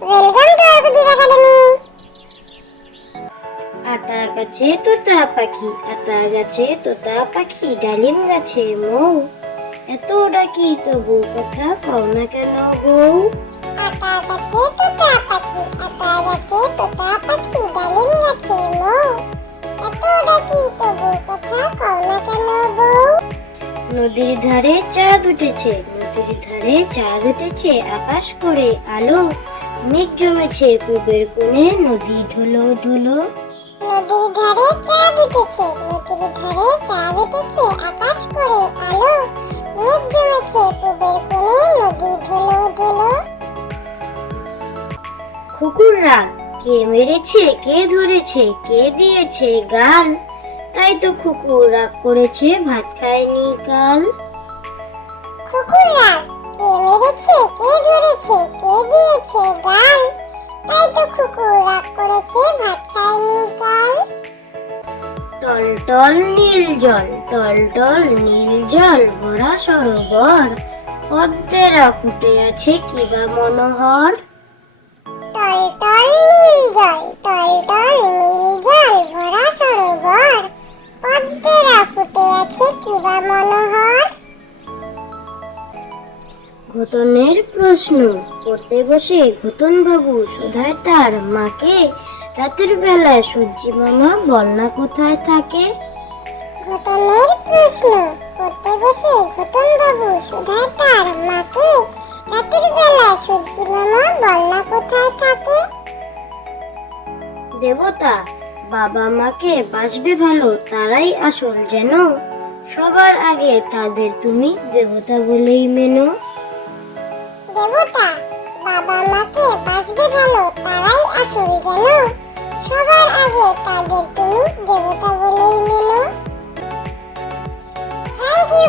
Welcome to আরবুদ্দিপ academy আতা গাছে তোতা পাখি আতা গাছে তোতা পাখি ডালিম গাছে মৌ। এত ডাকি তবু কথা কও না কেন বউ আতা গাছে তোতা পাখি আতা গাছে তোতা পাখি ডালিম গাছে মৌ। এত ডাকি তবু কথা কও না কেন বউ নদীর ধারে চাঁদ উঠেছে নদীর ধারে চাঁদ উঠেছে আকাশ করে আলো। মেঘ জমেছে পূবের কোণে নদী ঢুলো ঢুলো নদীর ধারে চাঁদ উঠেছে নদীর ধারে চাঁদ উঠেছে আকাশ করে আলো। মেঘ জমেছে পূবের কোণে নদী ধুলো ধুলো। কুকুর রাগ কে মেরেছে কে ধরেছে কে দিয়েছে গাল? তাই তো কুকুর রাগ করেছে ভাত খায়নি কাল কুকুর রাগ দিয়েছে গাল তাই তো কুকুর রাগ করেছে ভাত খায়নি কাল টল টল নীল জল টল টল নীল জল ভরা সরোবর। পদ্মেরা ফুটে আছে কিবা মনোহর। টল টল নীল জল টল টল নীল জল ভরা সরোবর। পদ্মেরা ফুটে আছে কিবা মনোহর। ঘটনের প্রশ্ন। পড়তে বসে ঘটন বাবু শোধায় তার মাকে রাতের বেলায় সূর্যি মামা বল না কোথায় থাকে? ঘটনের প্রশ্ন। পড়তে বসে ঘটন বাবু সুধায় তার মাকে রাতের বেলা সূর্যি মামা বলনা কোথায় থাকে? দেবতা বাবা মাকে বাঁচবে ভালো তারাই আসল যেন। সবার আগে তাদের তুমি দেবতা বলেই মেনো। দেবতা, বাবা মাকে বাঁচবে ভালো, তারাই আসল যেন। সবার আগে তাদের তুমি দেবতা বলেই মেনো। Thank you